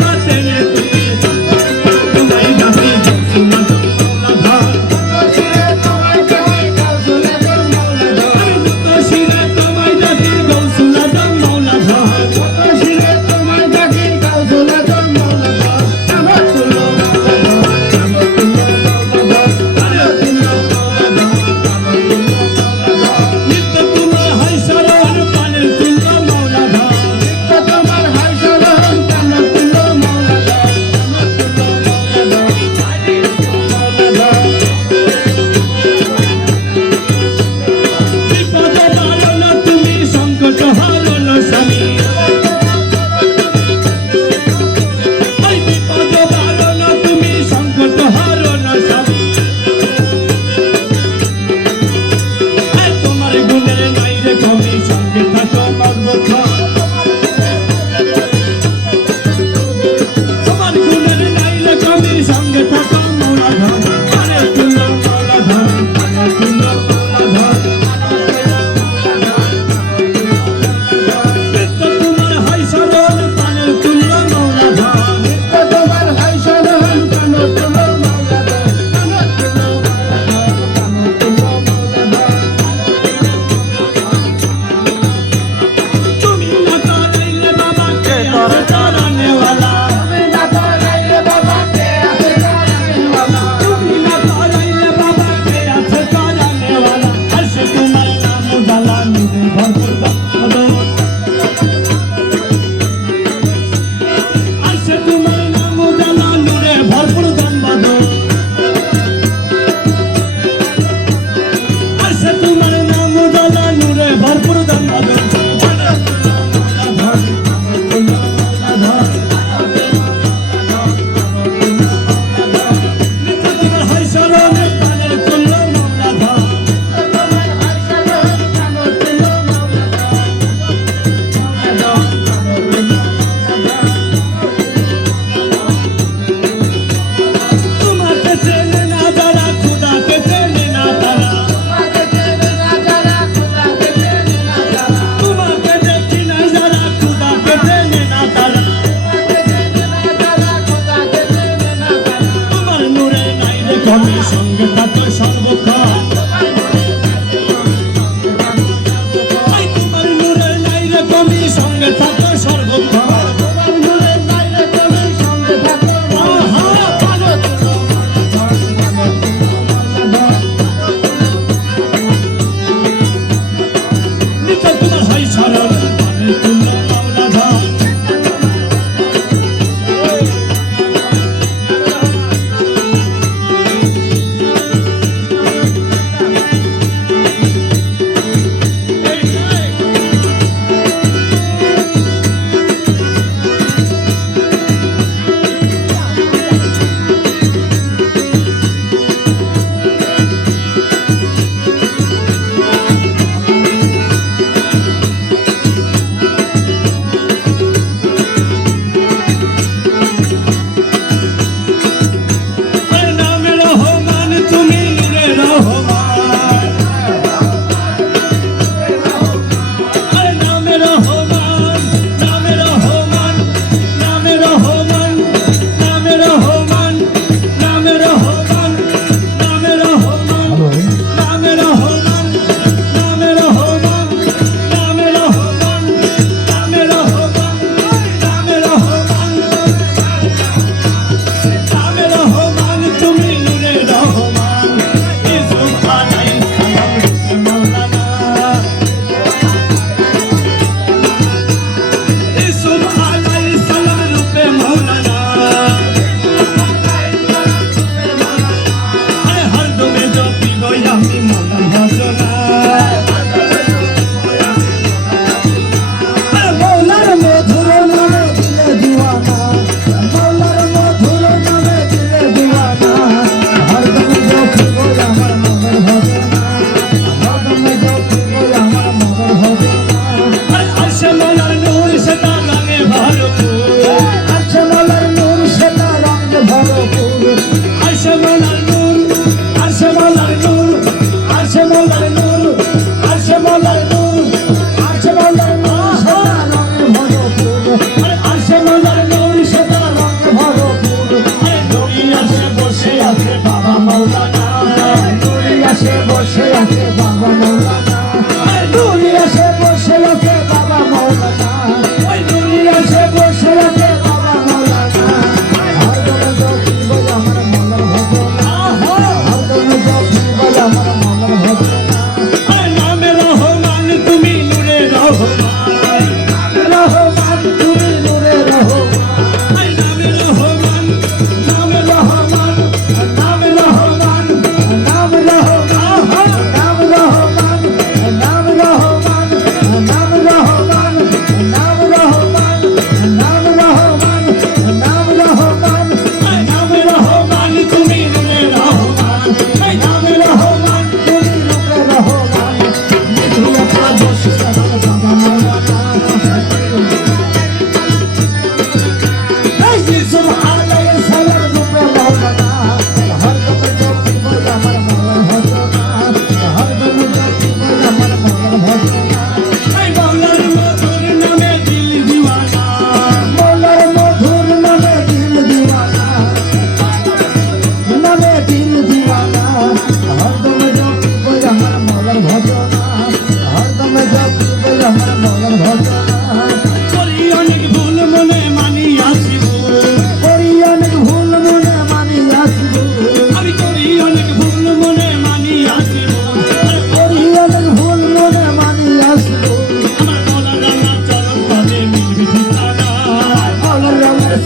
বাতে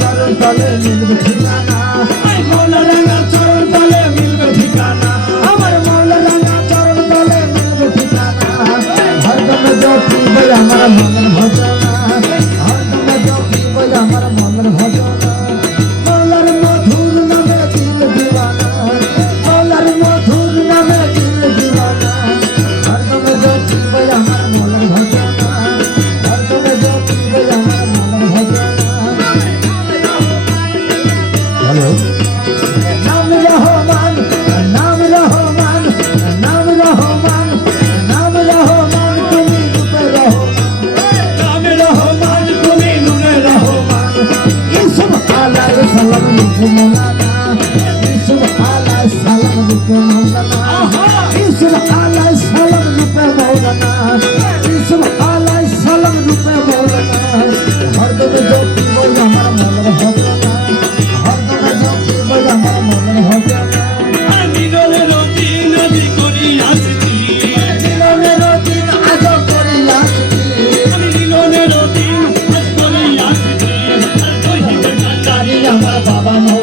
চরণ তলে মিলবে ঠিকানা, মৌলানা চরণ তলে মিলবে ঠিকানা, আমার মৌলানা চরণ তলে মিলবে ঠিকানা। হরদম জপি বই আমার মনের ভজনা, হরদম জপি বই আমার মনের ভজনা। মৌলার মধুর নামে দিল দিওয়ানা, মৌলার মধুর নামে দিল দিওয়ানা। হরদম জপি বই আমার মনের ভজনা, হরদম জপি বই আমার মনের ভজনা। হ্যালো, নাম রহমান, নাম রহমান, নাম রহমান, নাম রহমান, তুমি রূপে রহমান, নাম রহমান, তুমি নূরে রহমান। ইসুফ আলাইহিস সালাম রূপে মৌলানা, ইসুফ আলাইহিস সালাম রূপে মৌলানা, ইসুফ আলাইহিস সালাম রূপে মৌলানা, ইসুফ আলাইহিস সালাম রূপে মৌলানা। হরদম জপি বই আমার মনের ভজনা, হরদম জপি বই আমার মনের ভজনা। মিলনের দিন আজি করি আসছি, মিলনের দিন আজ করি আসছি, আমি মিলনের দিন আজ করি আসছি। জানি আমার বাবা মা